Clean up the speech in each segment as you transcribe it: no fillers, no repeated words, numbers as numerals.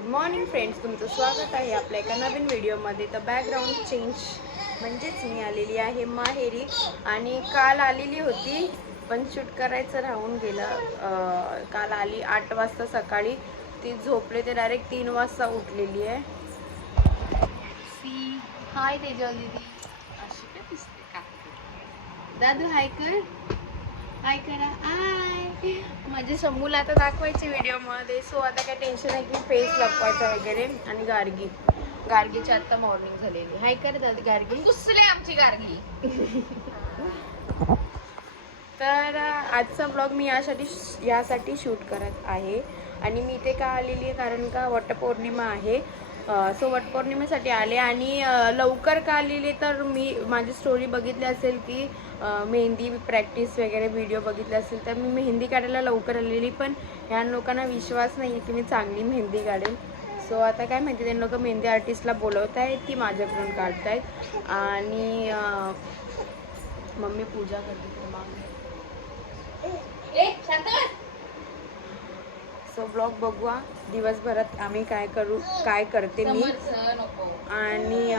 Good morning friends, तुमचं स्वागत आहे आपल्या एका नवीन व्हिडिओमध्ये. तर बॅकग्राऊंड चेंज म्हणजेच मी आलेली आहे माहेरी आणि काल आलेली होती पण शूट करायचं राहून गेलं. काल आली 8 वाजता सकाळी, ती झोपले ते डायरेक्ट 3 वाजता उठलेली आहे. सी हाय तेजल दीदी, अशी का दिसते का? दादू हाय कर, हाय करा. आय माझे शंभूला आता दाखवायचे व्हिडिओमध्ये. सो आता काय टेन्शन आहे की फेस लपवायचा वगैरे. आणि गार्गीची आत्ता मॉर्निंग झालेली. हाय कर दादी गार्गी, कुसले आमची गार्गी. तर आजचा ब्लॉग मी यासाठी शूट करत आहे. आणि मी इथे का आलेली आहे कारण का वटपौर्णिमा आहे. सो वटपौर्णिमेसाठी आले. आणि लवकर का आलेली तर मी माझी स्टोरी बघितली असेल की मेहंदी प्रॅक्टिस वगैरे व्हिडिओ बघितले असेल तर मी मेहंदी काढायला लवकर आलेली. पण ह्या लोकांना विश्वास नाही आहे की मी चांगली मेहंदी काढेल. सो आता काय माहिती, ते लोक मेहंदी आर्टिस्टला बोलवत आहेत, ती माझ्याकडून काढतायत. आणि मम्मी पूजा करते तर मागे. सो ब्लॉग बघूया दिवसभरात आम्ही काय करते मी. आणि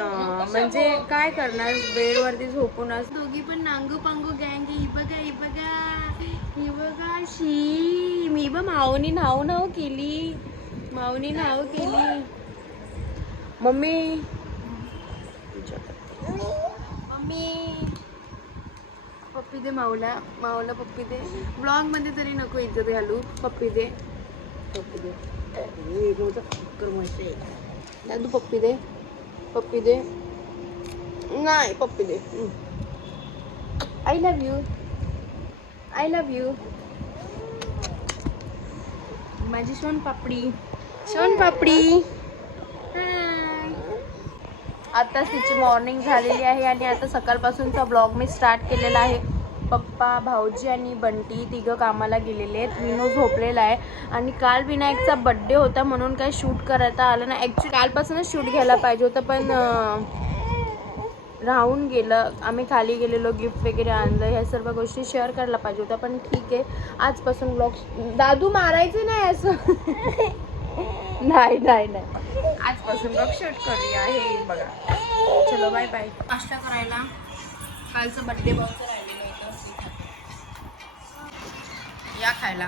म्हणजे काय करणार, बेडवरती झोपूनच दोघी पण नांगू पांगू गँग. ही बघा शी, मी माऊनी नाव केली. मम्मी पप्पी दे, माऊला पप्पी दे. ब्लॉग मध्ये तरी नको इज्जत घालू. पप्पी दे दादू, पप्पी दे. नाही, पप्पी दे. आय लव यू माझी सोन पापडी. आताच तिची मॉर्निंग झालेली आहे आणि आता सकाळपासूनचा ब्लॉग मी स्टार्ट केलेला आहे. पप्पा, भाऊजी आणि बंटी तिघं कामाला गेलेले आहेत. विनू झोपलेला आहे. आणि काल विनायकचा बड्डे होता म्हणून काही शूट करता आलं नाही. ॲक्च्युली कालपासूनच शूट घ्यायला पाहिजे होतं पण राहून गेलं. आम्ही खाली गेलेलो, गिफ्ट वगैरे आणलं, ह्या सर्व गोष्टी शेअर करायला पाहिजे होत्या. पण ठीक आहे, आजपासून ब्लॉग. दादू मारायचं नाही असं. नाही आजपासून ब्लॉग शूट करूया. हे बघा, चलो बाय बाय. नाश्ता करायला कालचं बड्डे बॉयचं राहिलेलं होतं, या खायला.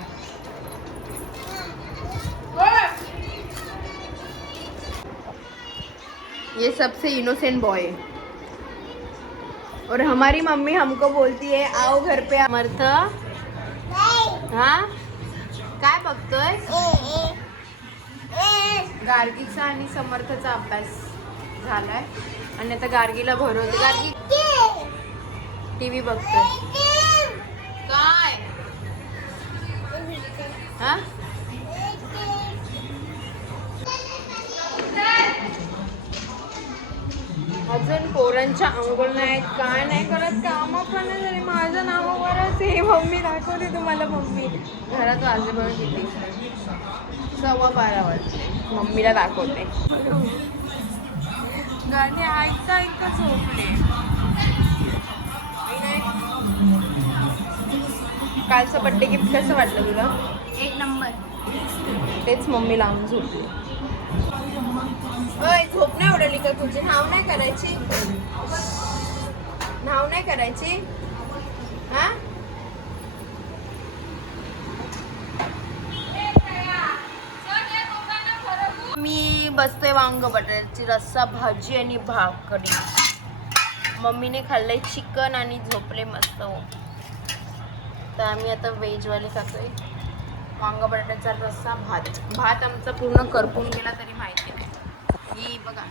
ये सबसे इनोसेंट बॉय है और हमारी मम्मी हमको बोलती है आओ घर पे. समर्थ, हाँ काय बघतोय? गार्गीचा आणि समर्थचा अभ्यास झालाय आणि आता गार्गीला भरवते. गार्गी टीव्ही बघतोय काय? हा, अजून पोरांच्या अंघोळ नाही, काय नाही करत, काम पण नाही झाली. माझ्या नावावरच हे. मम्मी दाखवते तुम्हाला. मम्मी घरात वाजेपर्यंत किती, 12:15 वाजले. मम्मीला दाखवते. गाणे ऐकता झोपले. कालचं बड्डे गिफ्ट कसं वाटलं तुला? 1 नंबर. तेच मम्मी लावून झोपली. झोप नाही उडली का तुझी? नाव नाही करायची हा? मी बसतोय वांग बटाट्याची रस्सा, भाजी आणि भाकरी. मम्मीने खाल्लंय चिकन आणि झोपले मस्त. तर आम्ही आता व्हेजवाले खातोय. वांग बटाट्याचा रस्सा, भात आमचा पूर्ण करपून गेला तरी माहिती नाही. ही बघा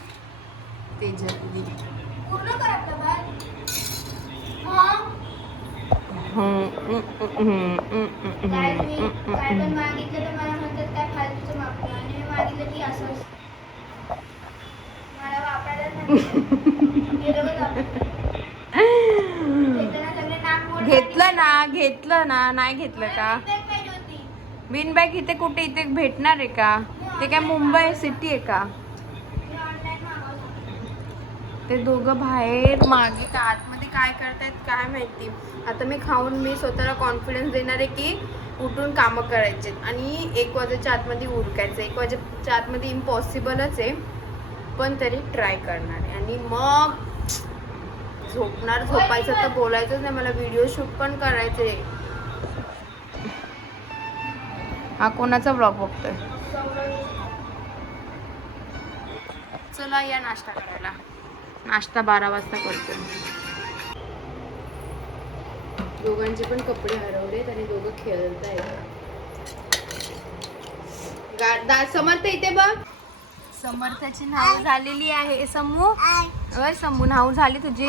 तेजल दीदी पूर्ण करपलं भात. काय पण मागितलं तर मला म्हणतात काय फालतूचं मागतो, आणि मी मागितलं की असं मला वापरायला घेतलं ना नाही घेतलं का? विन बॅग इथे कुठे, इथे भेटणार आहे का? ते काय मुंबई सिटी आहे का? ते दोघं बाहेर मागे का आतमध्ये काय करतायत काय माहिती. आता मी खाऊन मी स्वतःला कॉन्फिडन्स देणार आहे की उठून कामं करायचे आणि 1 वाजेच्या आतमध्ये उरकायचं. 1 वाजेच्या आतमध्ये इम्पॉसिबलच आहे, पण तरी ट्राय करणार आहे. आणि मग झोपायचं तर बोलायचंच नाही, मला व्हिडिओ शूट पण करायचे. हा कोणाचा ब्लॉग बघतोय? चला या नाश्ता करायला. नाश्ता 12 वाजता करतो. दोघांचे पण कपडे हरवलेत आणि दोघं खेळत आहेत. समर्थ इथे बघ. समर्थाची नाव झालेली आहे. समू अय समू नाव झाली तुझी.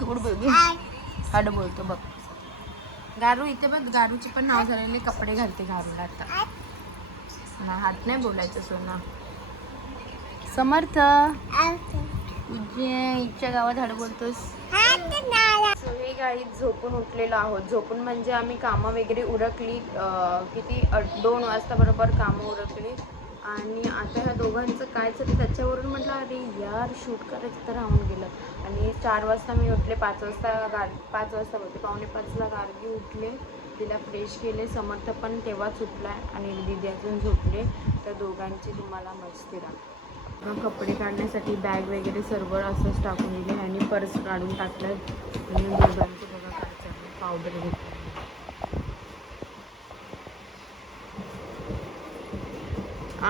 थोडं बेबी हाड बोलतो बघ. गारू इथे बघ. गारूचे पण नाव झालेले. कपडे घालते गारूला आता. ना हात नाही बोलायचं सोना. समर्थ तुझ्या इच्छा गावात हाड बोलतोस. हे काही झोपून उठलेलो आहोत. झोपून म्हणजे आम्ही कामं वगैरे उरकली. किती 2 वाजता बरोबर कामं उरकली. आणि आता ह्या दोघांचं काय चालतं त्याच्यावरून म्हटलं अरे यार शूट करायचं तर राहून गेलं. आणि 4 वाजता मी उठले. 5 वाजता बोलते 4:45ला गार्गी उठले. तिला फ्रेश केले. समर्थ पण तेव्हाच उठला आणि दीदी अजून झोपले. तर दोघांची तुम्हाला मस्ती राहा. कपडे काढण्यासाठी बॅग वगैरे सर्व असंच टाकून दिले आणि पर्स काढून टाकलं. आणि दोघांचं बघा काय चाललं. पावडर घेतली.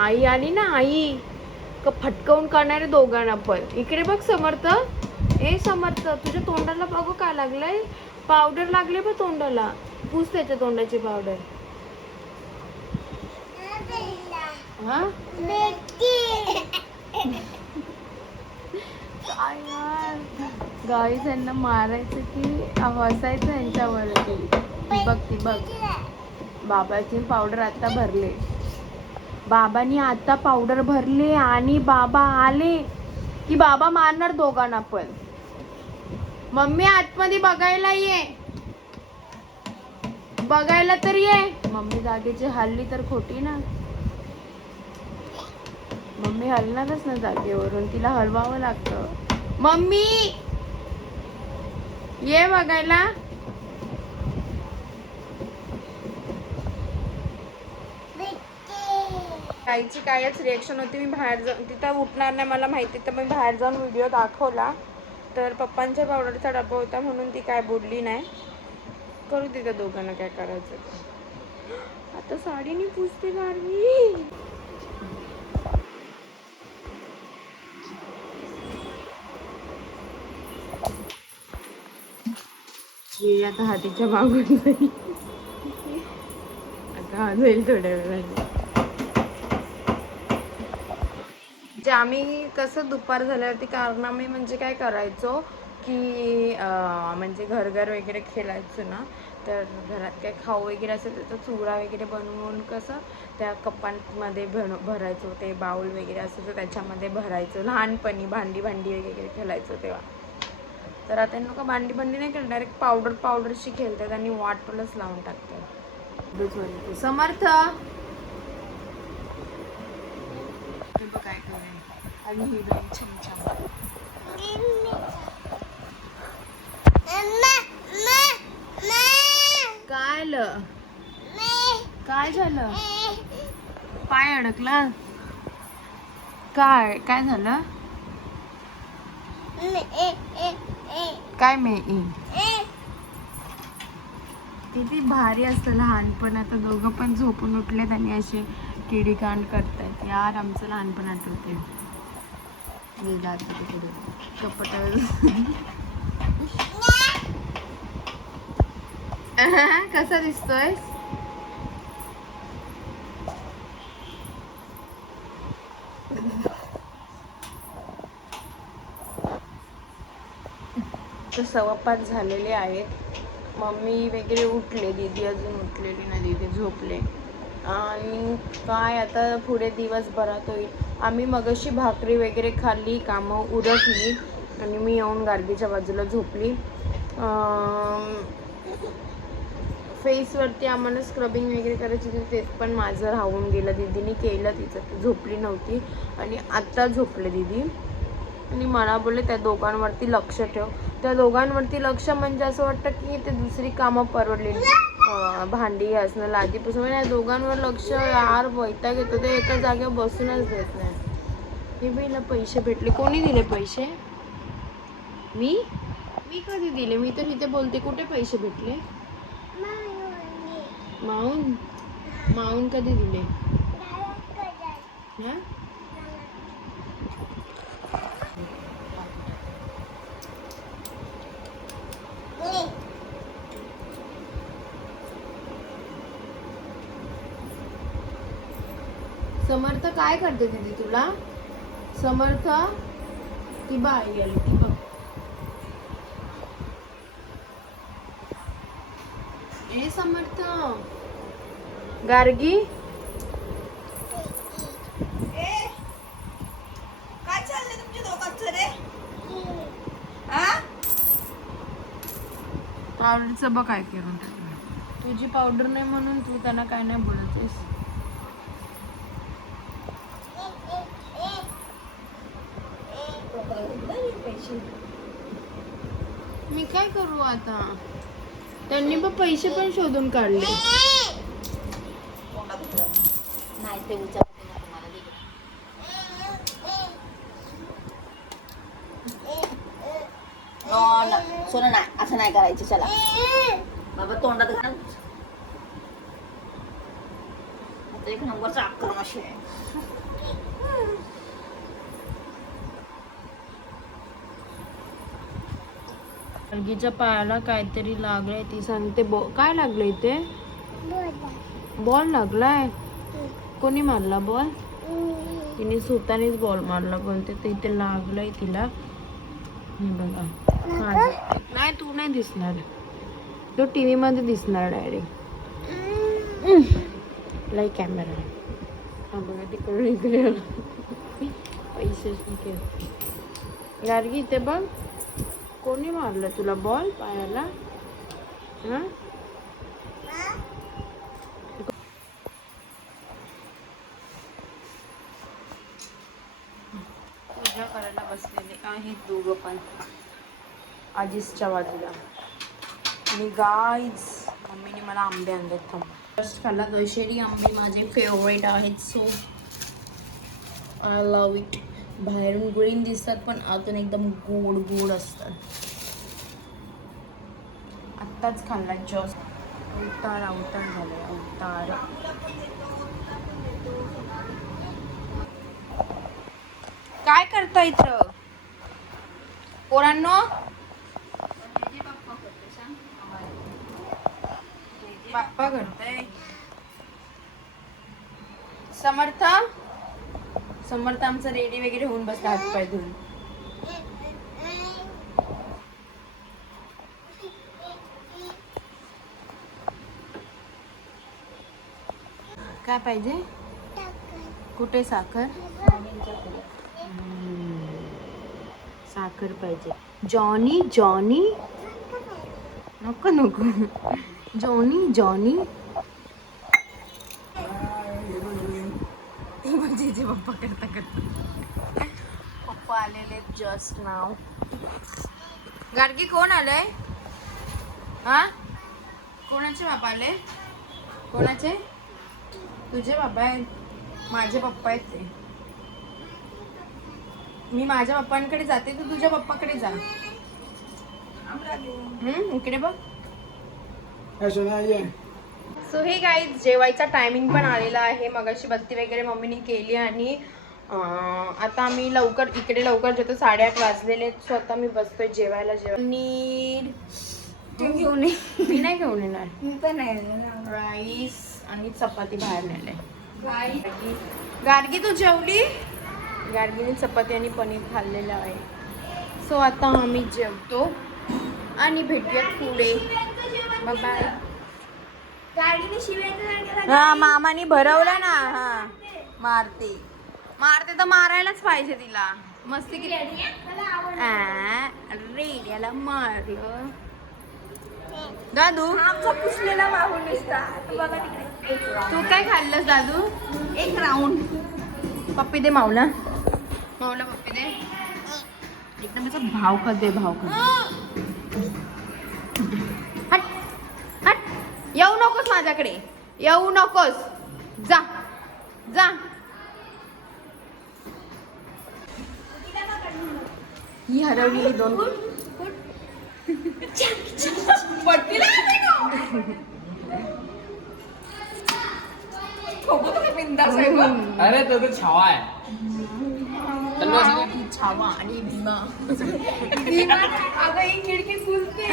आई आली ना. आई फटकावून काढणारे दोघांना पण. इकडे बघ समर्थ. ए समर्थ तुझ्या तोंडाला बघू काय लागलंय. पावडर लागले बघ तोंडाला. पुस त्याच्या तोंडाची पावडर. हा काय यार गाईस यांना मारायचं की हसायचं यांच्यावरती. बघ ती बघ. बाबाची पावडर आता भरले. बाबांनी आता पावडर भरले आणि बाबा आले की बाबा मारणार दोघांना पण. मम्मी आतमध्ये बघायला ये. बघायला तर ये. मम्मी जागेची हल्ली तर खोटी ना. मम्मी हलणारच ना जागेवरून. तिला हलवावं लागतं. मम्मी ये बघायला. आईची कायच रिएक्शन होती. मी बाहेर जाऊन तिथं उठणार नाही मला माहिती, तर मी बाहेर जाऊन व्हिडिओ दाखवला. तर पप्पांच्या पावडरचा डब्बा होता म्हणून ती काय बोलली नाही. करू तिथं दोघांना काय करायचं. आता साडीने पुसते गारवी. ये आता हातीच्या मागून जाईल. आता हा जाईल थोड्या वेळाने. जे आम्ही कसं दुपार झाल्यावरती कारनामे म्हणजे काय करायचो की म्हणजे घर वगैरे खेळायचो ना. तर घरात काय खाऊ वगैरे असेल तर चुरा वगैरे बनवून कसं त्या कपांमध्ये भरायचो. ते बाऊल वगैरे असायचं त्याच्यामध्ये भरायचं. लहानपणी भांडी वगैरे खेळायचो तेव्हा. तर आता लोक भांडी नाही खेळत. डायरेक्ट पावडरशी खेळतात आणि वाटोलच लावून टाकतात. समर्थ काय करेल आणि हिरोईन छमछम. काय झालं. पाय अडकला. काय झालं. काय किती भारी असतं लहानपण. आता दोघं पण झोपून उठलेत आणि असे किडीकांड करतायत. यार आमचं लहानपण आठवते. मी जाते तिकडे कपट. कसा दिसतोय. तर 5:15 झालेले आहेत. मम्मी वगैरे उठले. दीदी अजून उठलेली ना. दीदी झोपले. आणि काय आता पुढे दिवसभरात होईल. आम्ही मगाशी भाकरी वगैरे खाल्ली. कामं उरकली आणि मी येऊन गार्गीच्या बाजूला झोपली. फेसवरती आम्हाला स्क्रबिंग वगैरे करायची होती. ते पण माझं राहून गेलं. दीदीने केलं तिचं. ती झोपली नव्हती आणि आत्ता झोपले दीदी. आणि मला बोलले त्या दोघांवरती लक्ष ठेव. त्या दोघांवरती लक्ष म्हणजे असं वाटतं की ते दुसरी कामं परवडलेली. भांडी घासणं लादीपासून या दोघांवर लक्ष यार वैताग येतो. ते एका जागेवर बसूनच देत नाही. हे बाईला पैसे भेटले. कोणी दिले पैसे? मी कधी दिले? मी तर इथे बोलते. कुठे पैसे भेटले? माऊन कधी दिले? हा समर्थ काय करते दीदी तुला? समर्थ ती बाई गेली ती बघ. ए समर्थ गार्गी काय चाललंय तुमच्या दोघांचं रे? हा? पावडरचं बघ काय करून तुझी पावडर नाही म्हणून तू त्यांना काय नाही बोलतेस. मी काय करू आता? त्यांनी पण पैसे पण शोधून काढले. नाही ते उचल तुम्हाला सोनं नाही असं नाही करायचं. चला बाबा तोंडात घाल. आता एक नंबरचा आक्रमण अशी आहे. मुलगीच्या पायाला काहीतरी लागलंय. ती सांगते काय लागलंय ते? बॉल लागलाय. कोणी मारला बॉल? तिने स्वतःनेच बॉल मारला. बोलते ते इथे लागलंय तिला. बघा नाही तू नाही दिसणार. तो टीव्ही मध्ये दिसणार डायरेक्ट. Like camera. हा बघा तिकडून इकडे पैसे गार्गी इथे बघ. कोणी मारलं तुला बॉल पायाला? हा पूजा करायला बसलेले आहेत दोघं पण आजीसच्या बाजूला. आणि गाईज मम्मीने मला आंबे आणलेत. फर्स्ट खाल्ला दशेरी आंबे माझे फेवरेट आहेत. So I love it. बाहेरून ग्रीन दिसतात पण आतून एकदम गोड गोड असतात. आत्ताच खाल्ला जस्ट. अवतार झाले अवतार. काय करता इथं पोरांनो? बाप्पा करताय. समर्थ आमचं रेडी वगैरे होऊन बसला हात पाय धुवून. काय पाहिजे? कुठे साखर? साखर पाहिजे. जॉनी नको जॉनी जे पप्पा करता पप्पा आलेले जस्ट नाव. गार्गी कोण आलंय? हा कोणाचे बाबा आले? कोणाचे? तुझे बाबा आहेत. माझे पप्पा आहेत ते. मी माझ्या पप्पांकडे जाते तू तुझ्या पप्पाकडे जा. इकडे बघ. सो हे गाईज जेवायचा टायमिंग पण आलेला आहे. मगाशी बत्ती वगैरे मम्मीने केली आणि आता आम्ही इकडे लवकर जेवतो. 8:30 वाजलेले. सो आता मी बसतोय जेवायला. मी नाही घेऊन येणार. राईस आणि चपाती बाहेर नेले. गार्गी तू जेवली? गार्गीने चपाती आणि पनीर खाल्लेलं आहे. सो आता आम्ही जेवतो आणि भेटूयात पुढे. बाय. हा मामाने भरवला ना. हा मारते तर मारायलाच पाहिजे तिला. मस्ती किती रेड्याला मारलं. दादू पुसलेला मागून तू काय खाल्लंस दादू? एक राऊंड. पप्पी दे माऊला पप्पी दे. एकदम त्याचा भाव खाते. हट येऊ नकोस माझ्याकडे, येऊ नकोस, जा जा. ही हरवलेली 2 अरे तो छावा आहे. छावा आणि भीमा. अगं ही खिडकी फुलते.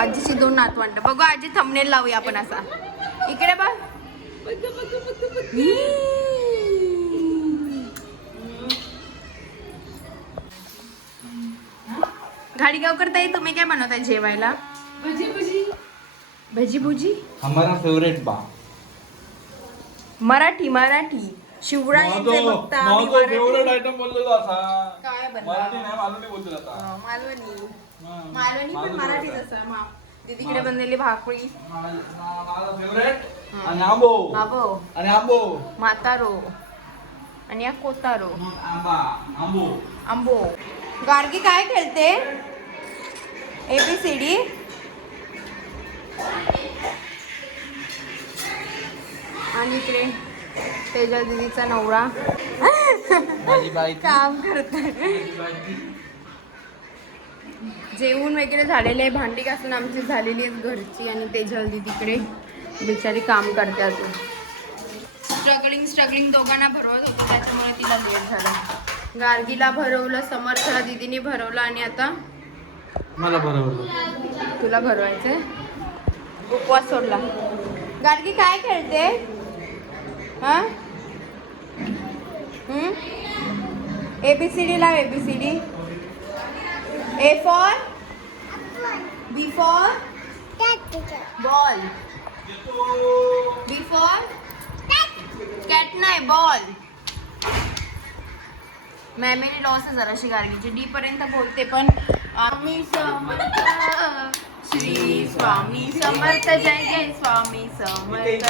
आजीची 2 नातवंड. बघू आजी थंबनेल लावूया आपण असा. इकडे बघ. गाडीगावकर ताई तुम्ही काय बनवताय जेवायला? भजी भुजी. हमारा फेवरेट बा. मराठी मराठी शिवरायांचे भक्त आम्ही फेवरेट मराठी. आयटम बोललो असा. काय बनवा? मराठी नाही मालवणी बोलतो आता. मालवणी. हा. मालवणी पण मराठीच असं. दीदीकडे बनलेली भाकरी. माझा फेवरेट आणि आंबो. आबो आणि आंबो. म्हातारो आणि या कोतारो. आंबा आंबो. आंबो. गार्गी काय खेळते? ABCD. आणि इकडे तेजल दीदीचा नवरा माझी बाई. काम करतोय. जेवून वगैरे झालेले, भांडी घासून आमची झालेली आहेत घरची. आणि तेजल दीदीकडे बिचारी काम करते अजून. स्ट्रगलिंग दोघांना भरवत होतो, त्याच्यामुळे तिला लेट झाला. गार्गीला भरवलं, समर्थला दीदीने भरवलं आणि आता मला बरोबर. तुला भरवायचंय. उपवास सोडला. गार्गी काय खेळते? हा ABCD लाव. ABCD. A for B for ball. B for cat नाही, बॉल. मॅमीने लॉस आहे जराशी गार्गीची. D पर्यंत बोलते पण आम्ही समर्थ श्री स्वामी समर्थ. जय जय स्वामी समर्थ.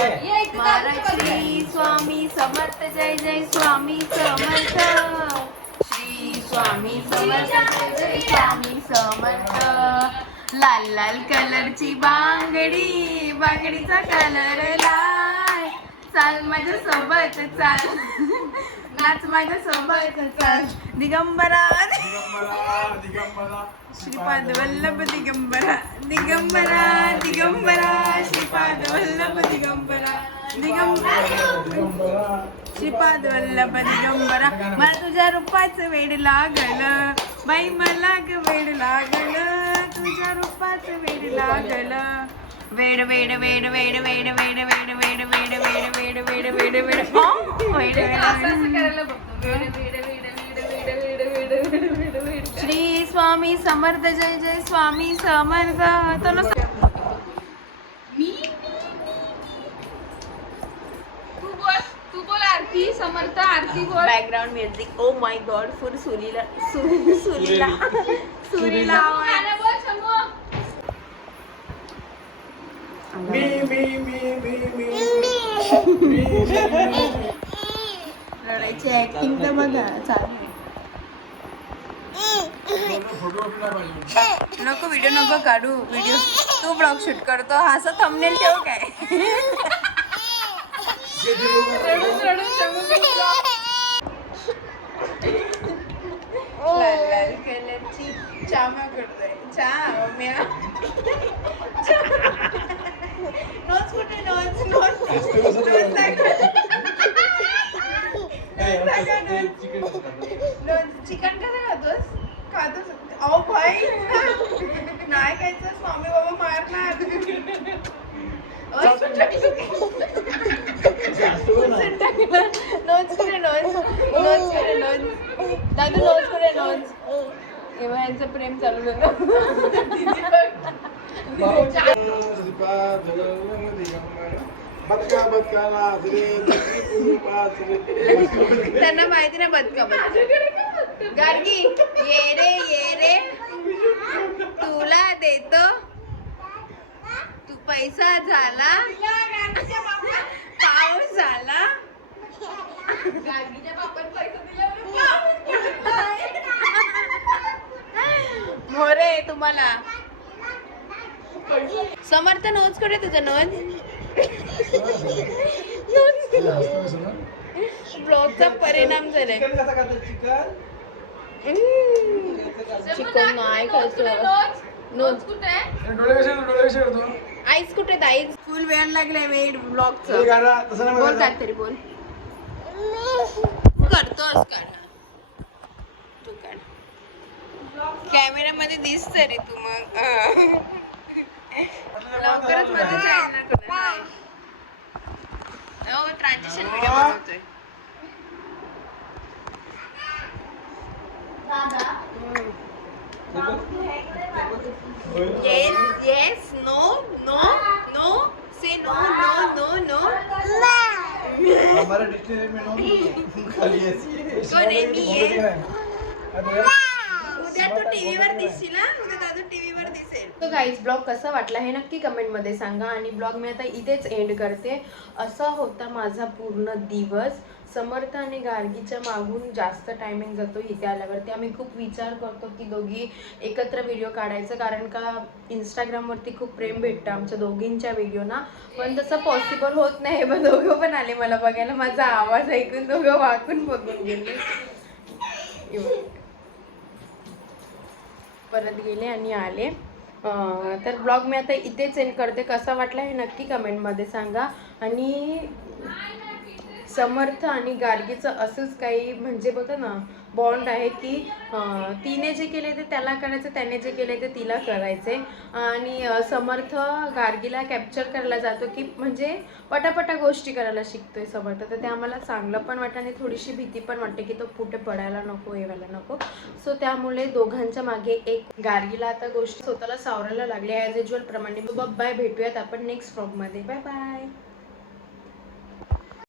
महाराज श्री स्वामी समर्थ. जय जय स्वामी समर्थ. श्री स्वामी समर्थ. जय जय स्वामी समर्थ. लाल लाल कलरची बांगडी, बांगडीचा कलर लाल. चाल माझ्या सोबत चाल, नाच माझ्या सोबत चाल. दिगंबरा श्रीपाद वल्लभ दिगंबरा. दिगंबरा दिगंबरा श्रीपाद वल्लभ दिगंबरा. दिगंबरा श्रीपाद वल्लभ दिगंबरा. मला तुझ्या रूपाचं वेड लागलं बाई, मला ग वेड लागलं. तुझ्या रूपाचं वेड लागलं. वेड वेड वेड वेड वेड वेड वेड वेड वेड वेड वेड वेड वेड वेड वेड. श्री स्वामी समर्थ. जय जय स्वामी समर्थ. तू बोल आरती समर्थ. आरती बोल. Background music. Oh my God. फुल सुरीला सुरीला सुरीला गाणं बोल समू. रडायची ऍक्टिंग तर बघा चालू आहे. नको व्हिडिओ नको काढू. व्हिडिओ तू ब्लॉग शूट करतो. हा असं थंबनेल ठेव काय? लाल लाल कलरची चामा करतोय. चाम्या. नोच कुठे? नोच नोच नोच चिकन कसं खातोस? खातोस? अहो भाई नाही खायचं. स्वामी बाबा मारणार. नोच कुठे? नोच नोच कुठे? नोच दादू. नोच कुठे? नोच. तेव्हा यांचं प्रेम चालू झालं. त्यांना माहिती ना बदका बदका. गार्गी ये रे तुला देतो. तू पैसा झाला, पाऊस झाला. गार्गीच्या बापात पैसा दिला. मला समर्थ नोज कडे तुझं नोज ब्लॉगचा परिणाम झालाय. चिकन नाही खायचं. नोज कुठे आहे? डोळे कसे करतो? आईस कुठे आईस फुल वेळ लागलाय वेळ ब्लॉगचं. तसं नाही बोल बघायचं. काय तरी बोल. करतोस का तू काढ कॅमेरामध्ये दिस तरी तू मग लवकरच माझं चॅनल ट्रान्झॅक्शन व्हिडिओ बनवतोय. Yes yes no no no say no no no no हमारा डिक्शनरी में नो नहीं है. खाली ऐसी. कोण आहे मी आहे. उद्या तू टीव्हीवर दिसशील ना. उद्या दादू टीव्हीवर दिसेल. तो गाईज ब्लॉग कसा वाटला हे नक्की कमेंटमध्ये सांगा. आणि ब्लॉग मी आता इथेच एंड करते. असा होता माझा पूर्ण दिवस. समर्थ आणि गार्गीच्या मागून जास्त टायमिंग जातो इथे आल्यावरती. आम्ही खूप विचार करतो की दोघी एकत्र व्हिडिओ काढायचं, कारण का इंस्टाग्रामवरती खूप प्रेम भेटतं आमच्या दोघींच्या व्हिडिओना. पण तसं पॉसिबल होत नाही. पण दोघं पण आले मला बघायला. माझा आवाज ऐकून दोघं वाकून बघून गेले. परत गेले आणि आले. तर ब्लॉग मी आता इथेच एंड करते. कसा वाटला हे नक्की कमेंटमध्ये सांगा. आणि समर्थ आणि गार्गीचं असंच काही म्हणजे बघा ना बॉन्ड आहे की तिने जे केले ते त्याला करायचं, त्याने जे केले ते तिला करायचे. आणि समर्थ गार्गीला कॅप्चर करायला जातो की म्हणजे पटापटा गोष्टी करायला शिकतोय समर्थ. तर ते आम्हाला चांगलं पण वाटतं आणि थोडीशी भीती पण वाटते की तो कुठे पडायला नको, येवायला नको. सो त्यामुळे दोघांच्या मागे एक गार्गीला आता गोष्टी स्वतःला सावरायला लागल्या ॲज युजल प्रमाणे. बाय, भेटूयात आपण नेक्स्ट व्लॉगमध्ये. Bye bye.